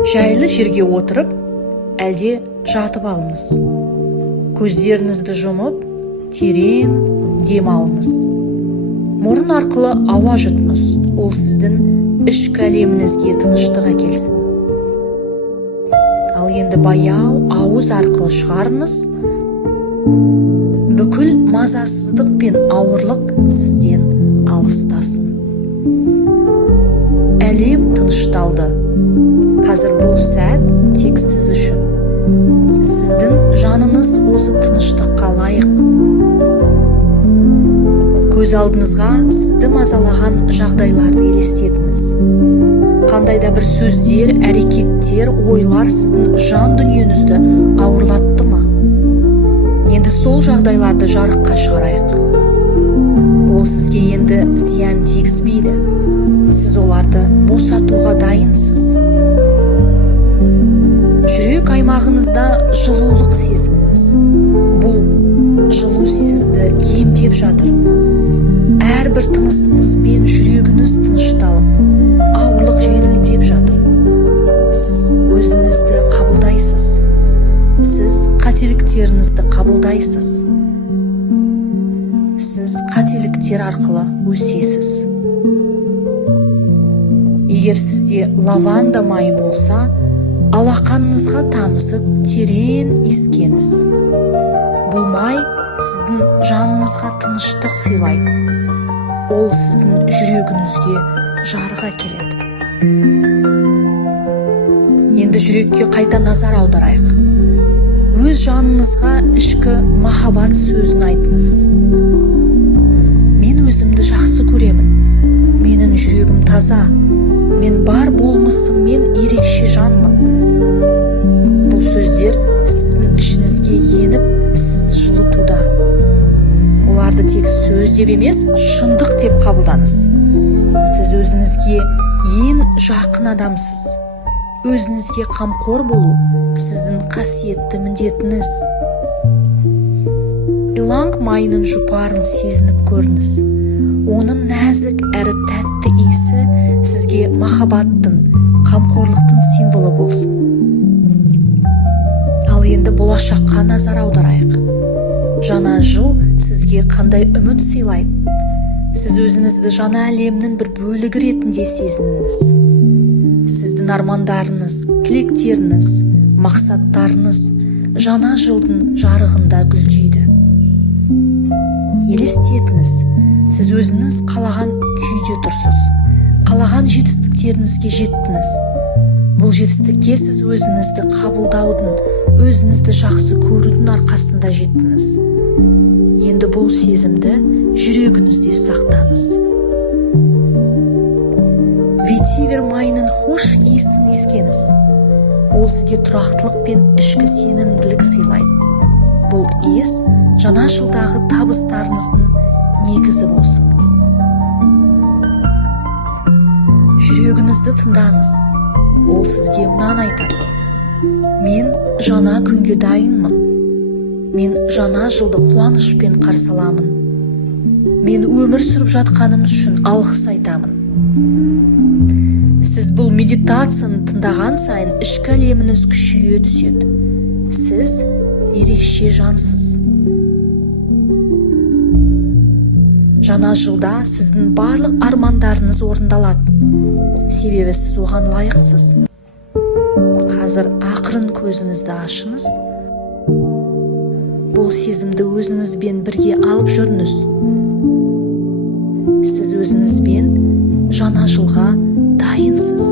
Жайлы жерге отырып, әлде жатып алыңыз. Көздеріңізді жұмып, терең дем алыңыз. Мұрын арқылы ауа жұтыңыз, ол сіздің ішкі әлеміңізге тыныштық әкелсін. Ал енді баяу ауыз арқылы шығарыңыз. Бүкіл мазасыздық пен ауырлық сізден алыстасын. Әлем тынышталды. Қазір бұл сәт тек сіз үшін. Сіздің жаныңыз осы тыныштыққа лайық. Көз алдыңызға сізді мазалаған жағдайларды елестетіңіз. Қандай да бір сөздер, әрекеттер, ойлар сіздің жан дүниеңізді ауырлатты ма? Енді сол жағдайларды жарыққа шығарайық. Ол сізге енді зиян тигізбейді. Сіз оларды босатуға дайынсыз. Жүрек аймағыңызда жылулық сезініңіз. Бұл жылу сізді емдеп жатыр. Әрбір тынысыңызбен жүрегіңіз тынышталып, ауырлық жеңілдеп жатыр. Сіз өзіңізді қабылдайсыз. Сіз қателіктеріңізді қабылдайсыз. Сіз қателіктер арқылы өсесіз. Егер сізде лаванда майы болса, алақаныңызға тамызып, терең иіскеңіз. Бұл май сіздің жаныңызға тыныштық сыйлайды. Ол сіздің жүрегіңізге жарық әкеледі. Енді жүрекке қайта назар аударайық. Өз жаныңызға ішкі махаббат сөзін айтыңыз. Мен өзімді жақсы көремін. Менің жүрегім таза. Мен бар болмысыммен ерекше жанмын. Бұл сөздер сіздің ішіңізге еніп, сізді жылытуда. Оларды тек сөз деп емес, шындық деп қабылдаңыз. Сіз өзіңізге ең жақын адамсыз. Өзіңізге қамқор болу сіздің қасиетті міндетіңіз. Иланг майының жұпарын сезініп көріңіз. Оның нәзік әрі тәтті иісі сізге махаббаттың, қамқорлықтың символы болсын. Ал енді болашаққа назар аударайық. Жаңа жыл сізге қандай үміт сыйлайды? Сіз өзіңізді жаңа әлемнің бір бөлігі ретінде сезініңіз. Сіздің армандарыңыз, тілектеріңіз, мақсаттарыңыз жаңа жылдың жарығында гүлдейді. Елестетіңіз, сіз өзіңіз қалаған күйде тұрсыз. Қалаған жетістіктеріңізге жеттіңіз. Бұл жетістікке сіз өзіңізді қабылдаудың, өзіңізді жақсы көрудің арқасында жеттіңіз. Енді бұл сезімді жүрегіңізде сақтаңыз. Ветивер майының хош иісін иіскеңіз. Ол сізге тұрақтылық пен ішкі сенімділік сыйлайды. Бұл иіс жаңа жылдағы табыстарыңыздың негізі болсын. Жүрегіңізді тыңдаңыз. Ол сізге мынаны айтады. Мен жаңа күнге дайынмын. Мен жаңа жылды қуанышпен қарсы аламын. Мен өмір сүріп жатқаным үшін алғыс айтамын. Сіз бұл медитацияны тыңдаған сайын ішкі әлеміңіз күшейе түседі. Сіз ерекше жансыз. Жаңа жылда сіздің барлық армандарыңыз орындалады. Себебі сіз оған лайықсыз. Қазір ақырын көзіңізді ашыңыз. Бұл сезімді өзіңізбен бірге алып жүріңіз. Сіз өзіңізбен жаңа жылға дайынсыз.